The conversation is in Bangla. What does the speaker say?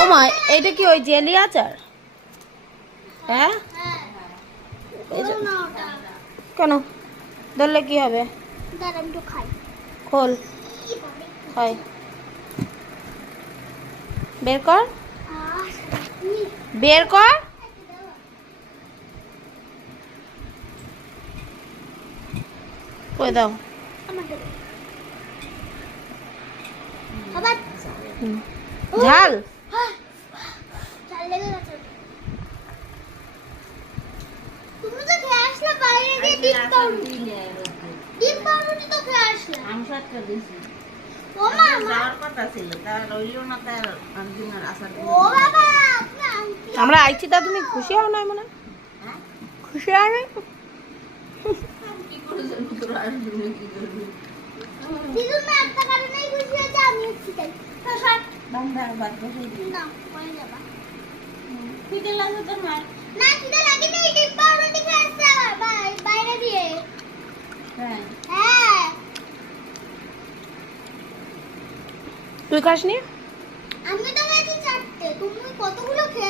ও মা, এটা কি ওই জেলি আচার? হ্যাঁ, কেন ধরলে কি হবে? খোল, খাই, বের কর, বের কর। কই দাও। ঝাল তুমি তো খেয়ে আসলে বাইরে গিয়ে ডিম পাউরুটি তো খেয়ে আসলে। আমি সাতটা দিছি। ও মা, যাওয়ার কথা ছিল, তার রইলো না, তার একদিনের আসার ও বাবা, আপনি আংটি আমরা আইছি, তা তুমি খুশি হও নাই মনে হয়? হ্যাঁ খুশি হও নাই? কি করে জানবো তোরা আসবি না কি করবি? দিদুন না একটা কারণেই খুশি হয়েছে, আমি খুশি তাই। তো সব বান্দা বাদ বসে দিই। না পরে যাবা। খিদে লাগে তোর মার? না খিদে লাগেনি, ডিম পাউরুটি খেয়ে আসছে আবার বাইরে দিয়ে। হ্যাঁ হ্যাঁ, তুই খাসনি? আমি তো খেয়েছি 4টে, তুমি কতগুলো খেয়ে